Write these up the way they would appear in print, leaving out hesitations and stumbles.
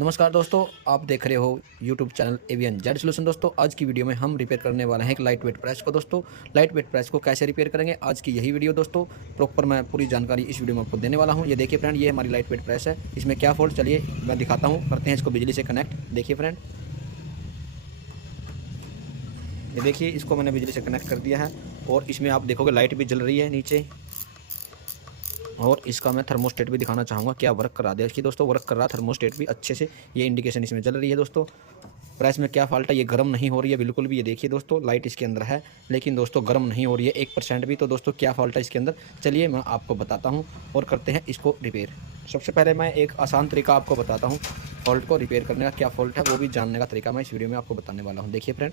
नमस्कार दोस्तों, आप देख रहे हो YouTube channel AVN Z solution. दोस्तों आज की वीडियो में हम रिपेयर करने वाले हैं एक लाइट वेट प्रेस को। दोस्तों लाइट वेट प्रेस को कैसे रिपेयर करेंगे, आज की यही वीडियो दोस्तों प्रॉपर मैं पूरी जानकारी इस वीडियो में आपको देने वाला हूं। ये देखिए फ्रेंड, ये हमारी लाइट वेट प्रेस है। इसमें क्या फॉल्ट, चलिए मैं दिखाता हूँ। करते हैं इसको बिजली से कनेक्ट। देखिए फ्रेंड, ये देखिए इसको मैंने बिजली से कनेक्ट कर दिया है और इसमें आप देखोगे लाइट भी जल रही है नीचे। और इसका मैं थर्मोस्टेट भी दिखाना चाहूँगा, क्या वर्क करा दिया। देखिए दोस्तों, वर्क कर रहा थर्मोस्टेट भी अच्छे से। ये इंडिकेशन इसमें जल रही है। दोस्तों प्रेस में क्या फॉल्ट है, ये गर्म नहीं हो रही है बिल्कुल भी। ये देखिए दोस्तों, लाइट इसके अंदर है लेकिन दोस्तों गर्म नहीं हो रही है 1% भी। तो दोस्तों क्या फॉल्ट है इसके अंदर, चलिए मैं आपको बताता हूँ और करते हैं इसको रिपेयर। सबसे पहले मैं एक आसान तरीका आपको बताता हूँ फॉल्ट को रिपेयर करने का। क्या फॉल्ट है वो भी जानने का तरीका मैं इस वीडियो में आपको बताने वाला हूँ। देखिए फ्रेंड,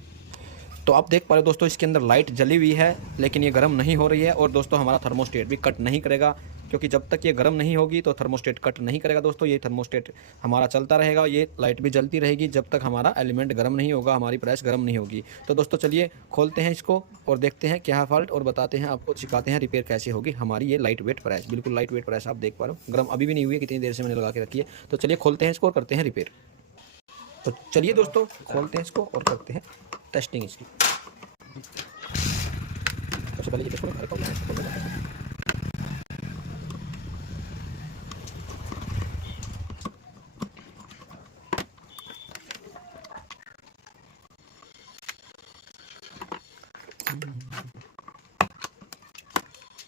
तो आप देख पा रहे हो दोस्तों, इसके अंदर लाइट जली हुई है लेकिन ये गर्म नहीं हो रही है। और दोस्तों हमारा थर्मोस्टेट भी कट नहीं करेगा, क्योंकि जब तक ये गर्म नहीं होगी तो थर्मोस्टेट कट नहीं करेगा। दोस्तों ये थर्मोस्टेट हमारा चलता रहेगा, ये लाइट भी जलती रहेगी जब तक हमारा एलिमेंट गर्म नहीं होगा, हमारी प्रेस गर्म नहीं होगी। तो दोस्तों चलिए खोलते हैं इसको और देखते हैं क्या है फॉल्ट, और बताते हैं आपको, सिखाते हैं रिपेयर कैसे होगी हमारी ये लाइट वेट प्रेस। बिल्कुल लाइट वेट प्रेस आप देख पा रहे हो, गर्म अभी भी नहीं हुई है, कितनी देर से मैंने लगा के रखी है। तो चलिए खोलते हैं इसको और करते हैं रिपेयर। तो चलिए दोस्तों खोलते हैं इसको और करते हैं टेस्टिंग इसकी। सबसे पहले ये देखो ना, इसको खोल देना है।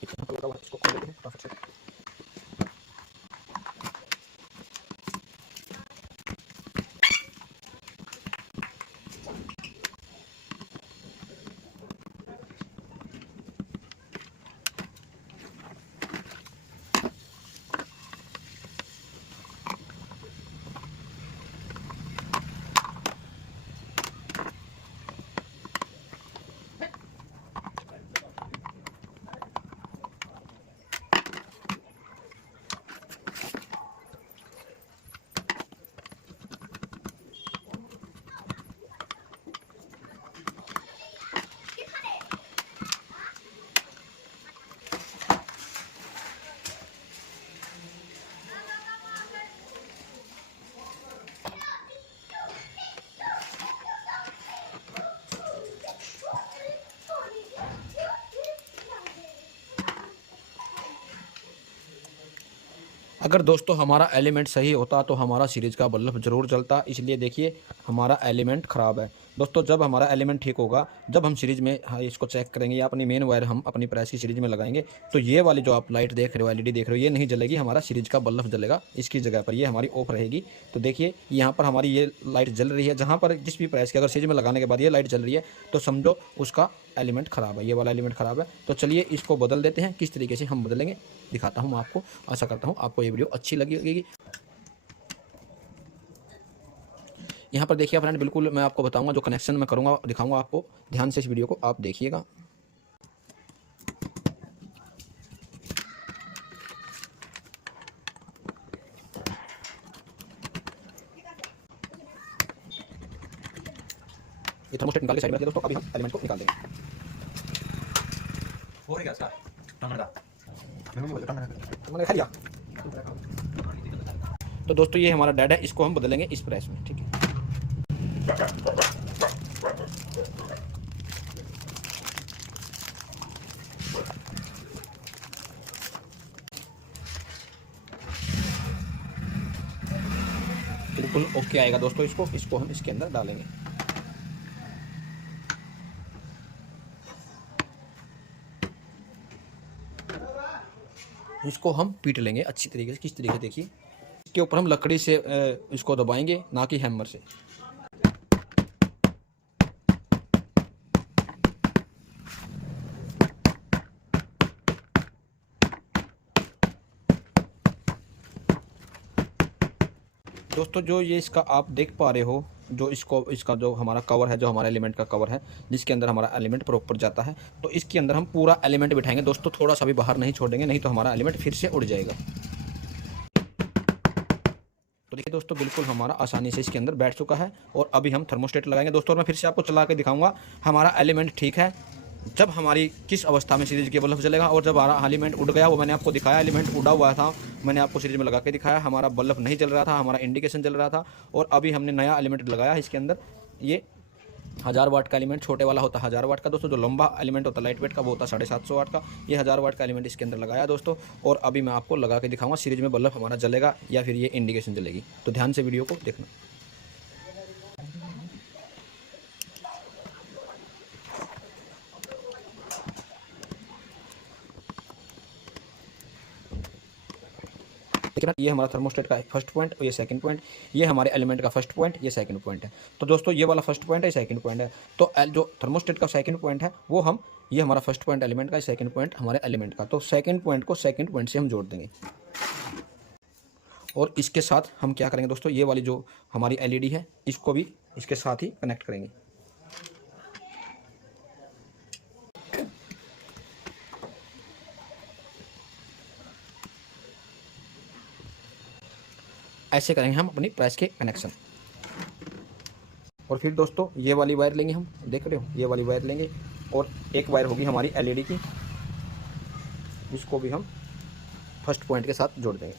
इतना तो लगा हुआ है, इसको खोल देते हैं फटाफट से। अगर दोस्तों हमारा एलिमेंट सही होता तो हमारा सीरीज का बल्ब जरूर जलता। इसलिए देखिए हमारा एलिमेंट ख़राब है। दोस्तों जब हमारा एलिमेंट ठीक होगा, जब हम सीरीज में इसको चेक करेंगे या अपनी मेन वायर हम अपनी प्रेस की सीरीज में लगाएंगे, तो ये वाली जो आप लाइट देख रहे हो, एलईडी देख रहे हो, ये नहीं जलेगी, हमारा सीरीज का बल्ब जलेगा। इसकी जगह पर ये हमारी ऑफ रहेगी। तो देखिए यहाँ पर हमारी ये लाइट जल रही है, जहाँ पर जिस भी प्रेस की अगर सीरीज में लगाने के बाद ये लाइट जल रही है तो समझो उसका एलिमेंट ख़राब है, ये वाला एलिमेंट ख़राब है। तो चलिए इसको बदल देते हैं। किस तरीके से हम बदलेंगे दिखाता हूँ मैं आपको। आशा करता हूँ आपको ये वीडियो अच्छी लगी होगी। यहाँ पर देखिए फ्रेंड, बिल्कुल मैं आपको बताऊंगा, जो कनेक्शन मैं करूँगा दिखाऊंगा आपको। ध्यान से इस वीडियो को आप देखिएगा। ये थर्मोस्टेट निकाल के साइड में रख दिया दोस्तों। अभी हम एलिमेंट को निकाल देंगे। हो गया इसका टमाटर का मैंने खा लिया। तो दोस्तों ये हमारा डेड है, इसको हम बदलेंगे इस प्रेस में, ठीक है। बिल्कुल ओके आएगा दोस्तों। इसको हम इसके अंदर डालेंगे। इसको हम पीट लेंगे अच्छी तरीके से। किस तरीके से, देखिए इसके ऊपर हम लकड़ी से इसको दबाएंगे, ना कि हैमर से। दोस्तों जो ये इसका आप देख पा रहे हो, जो इसका जो हमारा कवर है, जो हमारा एलिमेंट का कवर है, जिसके अंदर हमारा एलिमेंट प्रॉपर जाता है, तो इसके अंदर हम पूरा एलिमेंट बिठाएंगे दोस्तों। थोड़ा सा भी बाहर नहीं छोड़ेंगे, नहीं तो हमारा एलिमेंट फिर से उड़ जाएगा। तो देखिए दोस्तों, बिल्कुल हमारा आसानी से इसके अंदर बैठ चुका है। और अभी हम थर्मोस्टेट लगाएंगे दोस्तों, और मैं फिर से आपको चला के दिखाऊंगा हमारा एलिमेंट ठीक है। जब हमारी किस अवस्था में सीरीज के बल्ब जलेगा और जब हमारा एलिमेंट उड़ गया, वो मैंने आपको दिखाया, एलिमेंट उड़ा हुआ था, मैंने आपको सीरीज में लगा के दिखाया, हमारा बल्ब नहीं जल रहा था, हमारा इंडिकेशन जल रहा था। और अभी हमने नया एलिमेंट लगाया है इसके अंदर, ये 1000 वाट का एलिमेंट, छोटे वाला होता है 1000 वाट का दोस्तों, जो लंबा एलिमेंट होता है लाइट वेट का वो होता है 750 वाट का। ये 1000 वाट का एलिमेंट इसके अंदर लगाया दोस्तों, और अभी मैं आपको लगा के दिखाऊंगा सीरीज में बल्ब हमारा जलेगा या फिर ये इंडिकेशन जलेगी। तो ध्यान से वीडियो को देखना। देखिए ना, ये हमारा थर्मोस्टेट का फर्स्ट पॉइंट और ये सेकंड पॉइंट, ये हमारे एलिमेंट का फर्स्ट पॉइंट, ये सेकंड पॉइंट है। तो दोस्तों ये वाला फर्स्ट पॉइंट है, सेकंड पॉइंट है। तो जो थर्मोस्टेट का सेकंड पॉइंट है वो हम, ये हमारा फर्स्ट पॉइंट एलिमेंट का, सेकंड पॉइंट हमारे एलिमेंट का। तो सेकंड पॉइंट को सेकंड पॉइंट से हम जोड़ देंगे और इसके साथ हम क्या करेंगे दोस्तों, ये वाली जो हमारी एलईडी है इसको भी इसके साथ ही कनेक्ट करेंगे। ऐसे करेंगे हम अपनी प्राइस के कनेक्शन। और फिर दोस्तों ये वाली वायर लेंगे हम, देख रहे हो ये वाली वायर लेंगे, और एक वायर होगी हमारी एलईडी की, इसको भी हम फर्स्ट पॉइंट के साथ जोड़ देंगे।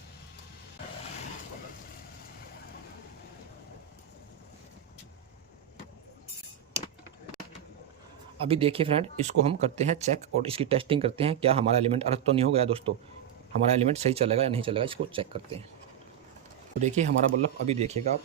अभी देखिए फ्रेंड, इसको हम करते हैं चेक और इसकी टेस्टिंग करते हैं, क्या हमारा एलिमेंट अर्थ तो नहीं हो गया दोस्तों, हमारा एलिमेंट सही चलेगा या नहीं चलेगा, इसको चेक करते हैं। तो देखिए हमारा बल्ब, अभी देखिएगा आप,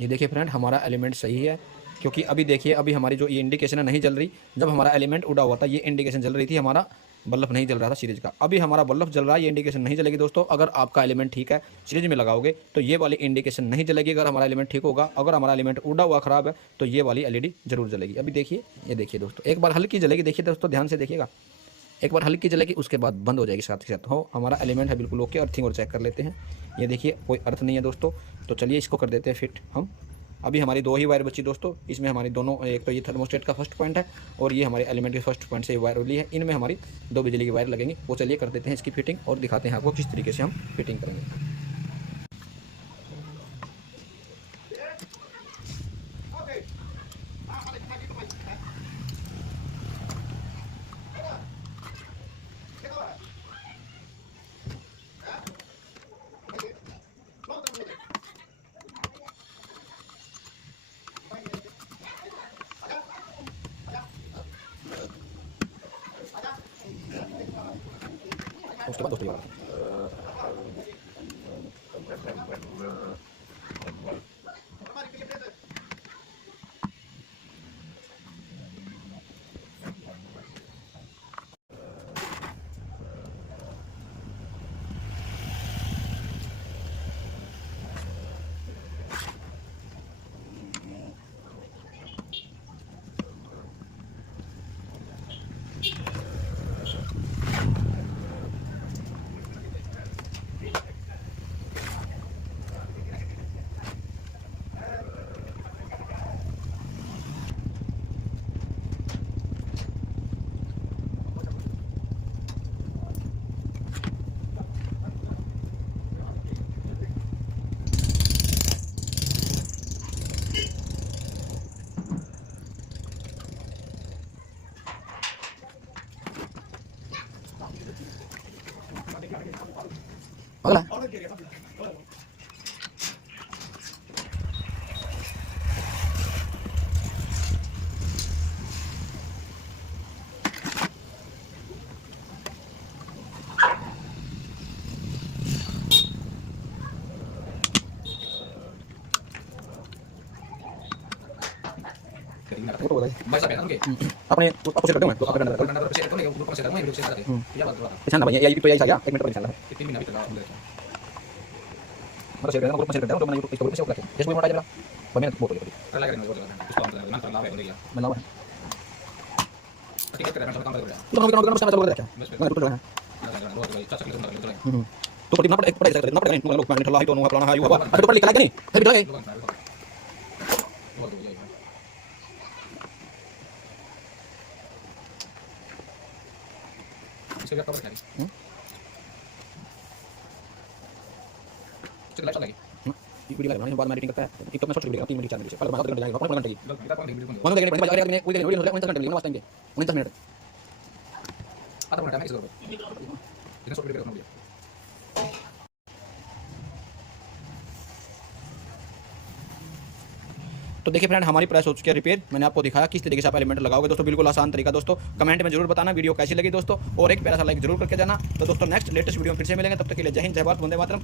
ये देखिए फ्रेंड हमारा एलिमेंट सही है, क्योंकि अभी देखिए अभी हमारी जो ये इंडिकेशन है नहीं जल रही। जब हमारा एलिमेंट उड़ा हुआ था ये इंडिकेशन जल रही थी, हमारा बल्ब नहीं जल रहा था सीरीज का। अभी हमारा बल्ब जल रहा है, ये इंडिकेशन नहीं जलेगी दोस्तों। अगर आपका एलिमेंट ठीक है, सीरीज में लगाओगे तो ये वाली इंडिकेशन नहीं जलेगी। अगर हमारा एलिमेंट ठीक होगा, अगर हमारा एलिमेंट उड़ा हुआ खराब है तो ये वाली एलईडी जरूर जलेगी। अभी देखिए, ये देखिए दोस्तों, एक बार हल्की जलेगी, देखिए दोस्तों ध्यान से देखिएगा, एक बार हल्की जलेगी उसके बाद बंद हो जाएगी साथ के साथ। हो हमारा एलिमेंट है बिल्कुल ओके। अर्थिंग और चेक कर लेते हैं, ये देखिए कोई अर्थ नहीं है दोस्तों। तो चलिए इसको कर देते हैं फिट हम। अभी हमारी 2 ही वायर बची दोस्तों, इसमें हमारी दोनों, एक तो ये थर्मोस्टेट का फर्स्ट पॉइंट है और ये हमारे एलिमेंट के फर्स्ट पॉइंट से वायर ली है, इनमें हमारी 2 बिजली की वायर लगेंगी। वो चलिए कर देते हैं इसकी फिटिंग और दिखाते हैं आपको किस तरीके से हम फिटिंग करेंगे। उसके बाद दोस्तों ये वाला। अगला वो तो बताइए भाई साहब उनके अपने आपको से करते हैं तो आप करना करना तो प्रेशर तो नहीं ग्रुप प्रेशर करना है ग्रुप से करते हैं या बात बता पहचान भाई, ये तो यही आ गया 1 मिनट पर निकालना है। 3 महीना भी चला हम मतलब शेयर करना, ग्रुप में शेयर करते हैं तो मैंने यूट्यूब पे शेयर करके फेसबुक में डाल दिया। भाई मैंने बहुत बोली कर लगा करना उसको हम ना करना है उन्हें मैं लावा है ठीक है करना काम कर रहा है तो हम करना चलो कर क्या मैंने तो है भाई चाचा के तुम कर तो पढ़ना पड़ एक पढ़ाई करना पड़ेगा नहीं लोग मैंने ठल्ला ही तो नो अपना है हुआ अरे पढ़ लिख लाएगा नहीं फिर भी इसके क्या खबर है चल चल लगी वीडियो लगाने बाद में एडिटिंग करता है टिकटॉक में शॉर्ट वीडियो 3 मिनट 4 मिनट पहले बना घंटे लगेगा 5 घंटे की कितना पानी वीडियो मानो देखने पड़ेगा यार मैंने कोई देखने वीडियो 19 घंटे लगेगा वास्ट टाइम के 19 मिनट आधा घंटा में इस करो इतना शॉर्ट वीडियो करना मुझे तो देखिए फ्रेंड हमारी प्रेस हो चुकी है रिपेयर। मैंने आपको दिखाया किस तरीके से आप एलिमेंट लगाओगे दोस्तों, बिल्कुल आसान तरीका दोस्तों। कमेंट में जरूर बताना वीडियो कैसी लगी दोस्तों, और एक प्यारा सा लाइक जरूर करके जाना। तो दोस्तों नेक्स्ट लेटेस्ट वीडियो में फिर से मिलेंगे, तब तक के लिए जय हिंद, जय भारत, वंदे मातरम।